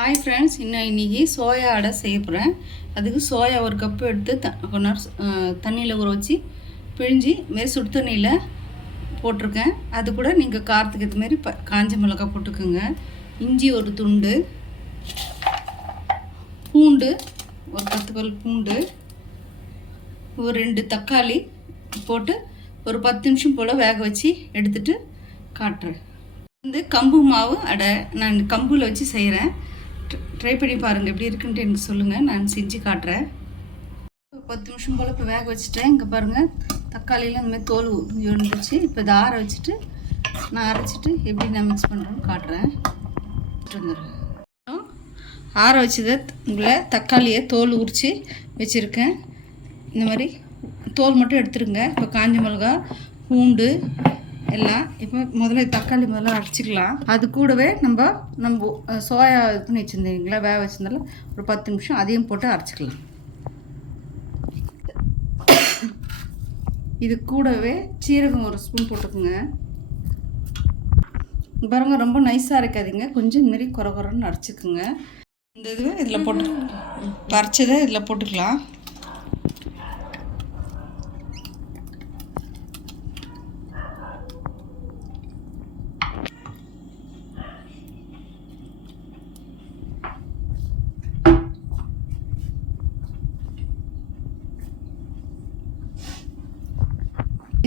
Hi friends, இன்றைக்கி soya அடை செய்ய போகிறேன். அதுக்கு சோயா ஒரு கப்பு எடுத்து கொஞ்ச நேரம் தண்ணியில் ஊற வச்சு பிழிஞ்சி மாரி சுடு தண்ணியில் போட்டிருக்கேன். அது கூட நீங்கள் காரத்துக்கு ஏற்ற மாரி காஞ்ச மிளகாய் போட்டுக்கோங்க. இஞ்சி ஒரு துண்டு, பூண்டு ஒரு 10 பல் பூண்டு, ஒரு 2 தக்காளி போட்டு ஒரு 10 நிமிஷம் போல் வேக வச்சு எடுத்துகிட்டு காட்டுறேன். கம்பு மாவு அடை நான் கம்பில் வச்சு செய்கிறேன். ட்ரை பண்ணி பாருங்கள், எப்படி இருக்குன்ட்டு எனக்கு சொல்லுங்கள், நான் செஞ்சு காட்டுறேன். 10 நிமிஷம் போல் இப்போ வேக வச்சுட்டேன். இங்கே பாருங்கள், தக்காளியெலாம் இந்தமாதிரி தோல் இருந்துச்சு. இப்போ இதை ஆற வச்சுட்டு நான் அரைச்சிட்டு எப்படி நான் மிக்ஸ் பண்ணுறேன்னு காட்டுறேன். ஆற வச்சதை உங்களை தக்காளியை தோல் உரித்து வச்சுருக்கேன். இந்த மாதிரி தோல் மட்டும் எடுத்துருங்க. இப்போ காஞ்ச மிளகா, பூண்டு எல்லாம் இப்போ முதல்ல தக்காளி முதல்ல அரைச்சிக்கலாம். அது கூடவே நம்ம சோயா இது பண்ணி வச்சுருந்தீங்களா, வேக வச்சுருந்தாலும் ஒரு 10 நிமிஷம் அதையும் போட்டு அரைச்சிக்கலாம். இது கூடவே சீரகம் ஒரு ஸ்பூன் போட்டுக்குங்க. பாருங்க, ரொம்ப நைஸாக அரைக்காதீங்க, கொஞ்சம் இதுமாரி குறன்னு அரைச்சிக்குங்க. இந்த இதுவே இதில் போட்டு அரைச்சதை இதில் போட்டுக்கலாம்.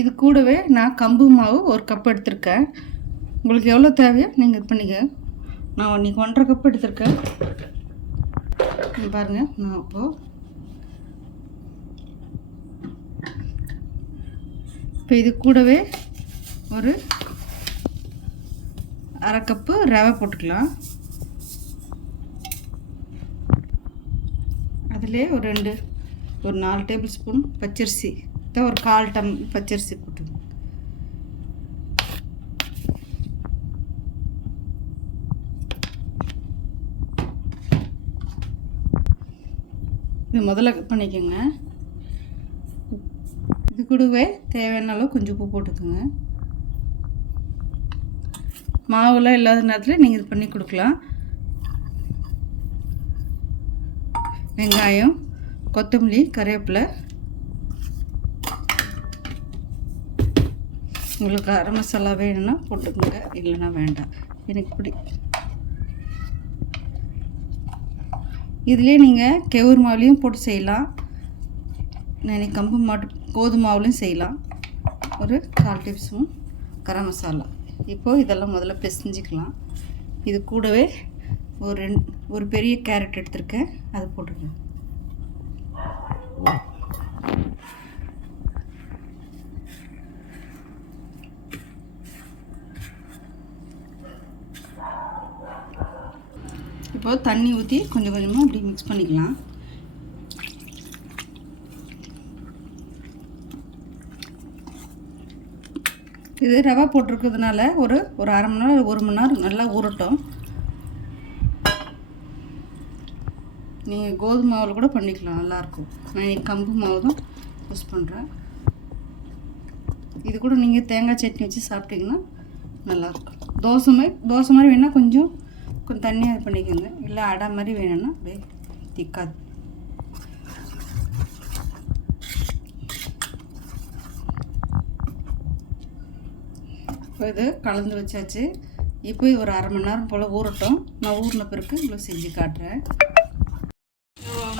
இது கூடவே நான் கம்பு மாவு ஒரு கப் எடுத்திருக்கேன். உங்களுக்கு எவ்வளோ தேவையோ நீங்கள் இது பண்ணிக்க. நான் இன்றைக்கி 1.5 கப் எடுத்திருக்கேன். பாருங்கள், நான் இப்போ இது கூடவே ஒரு 1/2 கப்பு ரவை போட்டுக்கலாம். அதிலே ஒரு 4 டேபிள் ஸ்பூன் பச்சரிசி, ஒரு 1/4 டம்ளர் பச்சரிசி போட்டு இது முதல்ல பண்ணிக்கோங்க. இது கூடவே தேவையான அளவு கொஞ்சம் உப்பு போட்டுக்கோங்க. மாவுலாம் இல்லாத நேரத்தில் நீங்கள் இது பண்ணி கொடுக்கலாம். வெங்காயம், கொத்தமல்லி, கருவேப்பிலை, உங்களுக்கு கரம் மசாலா வேணும்னா போட்டுக்கோங்க, இல்லைன்னா வேண்டாம். எனக்கு இதுலேயே நீங்கள் கெவுரு மாவுலேயும் போட்டு செய்யலாம். நான் கம்பு கோதுமை மாவுலையும் செய்யலாம். ஒரு 1/4 டீஸ்பூன் கரம் மசாலா. இப்போது இதெல்லாம் முதல்ல பிசைஞ்சிக்கலாம். இது கூடவே ஒரு பெரிய கேரட் எடுத்திருக்கேன், அதை போட்டுக்கலாம். இப்போ தண்ணி ஊற்றி கொஞ்சம் கொஞ்சமாக அப்படி மிக்ஸ் பண்ணிக்கலாம். இது ரவை போட்டிருக்கிறதுனால ஒரு 1/2 மணி நேரம் 1 மணி நேரம் நல்லா ஊறட்டும். நீங்கள் கோதுமை மாவில் கூட பண்ணிக்கலாம், நல்லாயிருக்கும். நான் கம்பு மாவு தான் யூஸ் பண்ணுறேன். இது கூட நீங்கள் தேங்காய் சட்னி வச்சு சாப்பிட்டிங்கன்னா நல்லாயிருக்கும். தோசை மாதிரி வேணால் கொஞ்சம் தண்ணியாக இது பண்ணிக்கோங்க, இல்லை அடை மாதிரி வேணும்னா அப்படியே திக்காது. இப்போ இது கலந்து வச்சாச்சு. இப்போ ஒரு 1/2 மணி நேரம் போல் ஊறட்டும். நான் ஊறின பிறகு உங்களுக்கு செஞ்சு காட்டுறேன்.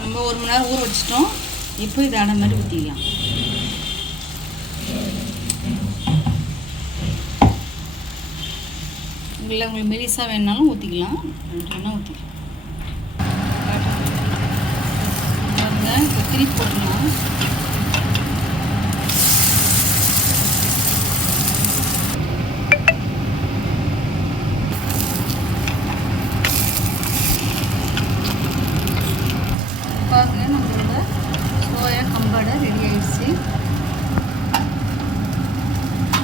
நம்ம 1 மணி நேரம் ஊற வச்சிட்டோம். இப்போ இது அடை மாதிரி ஊற்றிக்கலாம். இல்லை உங்களுக்கு மெலிசாக வேணுனாலும் ஊற்றிக்கலாம், வேணால் ஊற்றிக்கலாம். இப்போ திருப்பி போட்டுக்கலாம். பாருங்க, நம்மளோட சோயா கம்பாடை ரெடி ஆயிடுச்சு.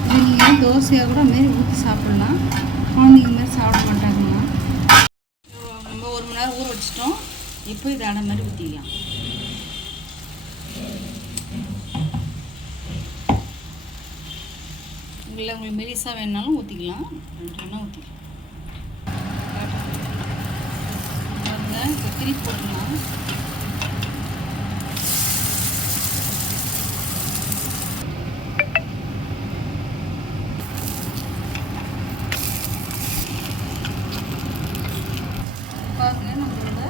இது நீங்கள் தோசையாக கூட மாரி ஊற்றி சாப்பிட்லாம். குழந்தைங்க மாதிரி சாப்பிட மாட்டாங்கண்ணா. நம்ம 1 மணி நேரம் ஊற வச்சிட்டோம். இப்போ இது அடை மாதிரி ஊற்றிக்கலாம். இல்லை உங்களுக்கு மெலிசாக வேணுனாலும் ஊற்றிக்கலாம், வேணால் ஊற்றிக்கலாம். இப்போ திருப்பி போட்டுக்கலாம். பாருங்க நம்மளோட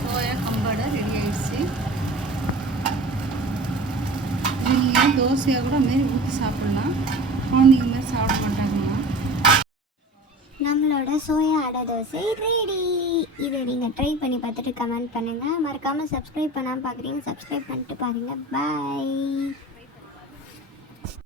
சோயா கம்பாடை ரெடி ஆயிடுச்சு. நீங்கள் தோசையாக கூட மாரி ஊற்றி சாப்பிட்லாம். குழந்தைங்க மாதிரி சாப்பிட மாட்டாங்கம்மா. நம்மளோட சோயா அடை தோசை ரெடி. இதை நீங்கள் ட்ரை பண்ணி பார்த்துட்டு கமெண்ட் பண்ணுங்கள். மறக்காமல் சப்ஸ்கிரைப் பண்ணாமல் பார்க்குறீங்க, சப்ஸ்கிரைப் பண்ணிட்டு பாருங்கள். பாய்.